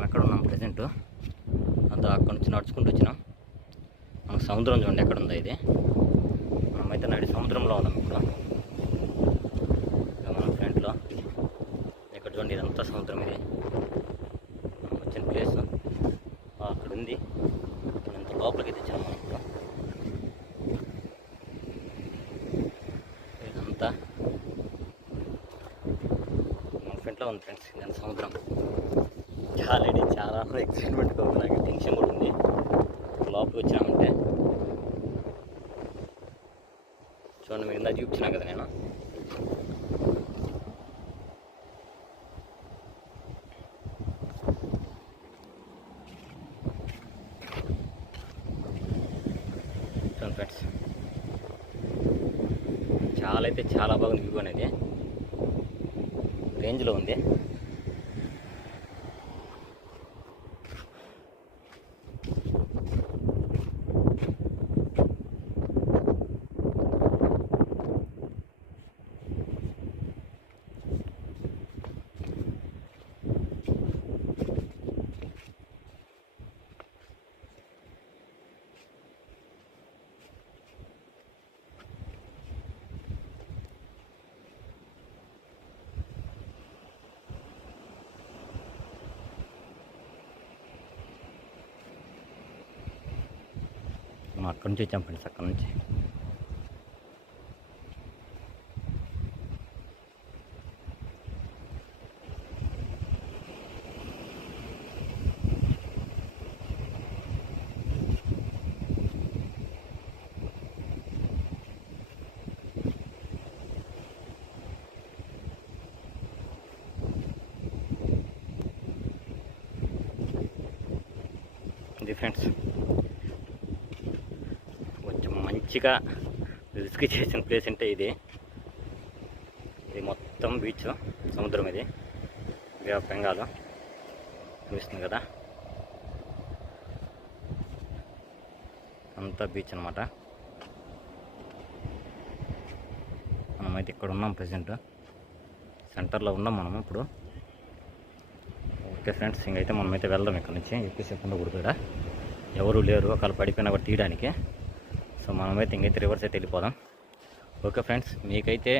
మనం ఎక్కడ ఉన్నాం ప్రజెంట్ అంతా అక్కడ నుంచి నడుచుకుంటూ వచ్చినాం. మనకు సముద్రం చూడండి ఎక్కడ ఉందో ఇది. మనమైతే నడి సముద్రంలో ఉన్నాం ఇప్పుడు. మన ఫ్రంట్లో ఇక్కడ చూడండి ఇదంతా సముద్రం. ఇది మనం వచ్చిన ప్లేస్ అక్కడ ఉంది. ఇంత లోపలికి తెచ్చినాం మనం ఇప్పుడు. ఇదంతా మన ఫ్రంట్లో ఉంది ఫ్రెండ్స్. ఇదంతా సముద్రం. చాలా ఎక్సైట్మెంట్గా ఉంది. నాకు టెన్షన్ కూడా ఉంది. లోపలికి వచ్చినామంటే చూడండి, మీరు ఇందా చూపించినా కదా నేను. చూడండి ఫ్రెండ్స్, చాలా బాగుంది. వ్యూ అనేది రేంజ్లో ఉంది. మనం అక్కడి నుంచి వచ్చాం ఫ్రెండ్స్. అక్కడి నుంచి ఇది ఫ్రెండ్స్. కొంచెం మంచిగా రిస్క్ చేసిన ప్లేస్ అంటే ఇది మొత్తం బీచ్, సముద్రం. ఇది బే ఆఫ్ బెంగాల్ చూపిస్తుంది కదా, అంతా బీచ్ అనమాట. మనమైతే ఇక్కడ ఉన్నాం ప్రజెంట్. సెంటర్లో ఉన్నాం మనం ఇప్పుడు. ఓకే ఫ్రెండ్స్, ఇంకైతే మనమైతే వెళ్దాం ఇక్కడ నుంచి. ఎక్కువసేపు ఉండకూడదు కూడా, ఎవరు లేరు. ఒకవేళ పడిపోయినా కూడా తీయడానికి. సో మనమైతే ఇంకైతే రివర్స్ అయితే వెళ్ళిపోదాం. ఓకే ఫ్రెండ్స్, మీకైతే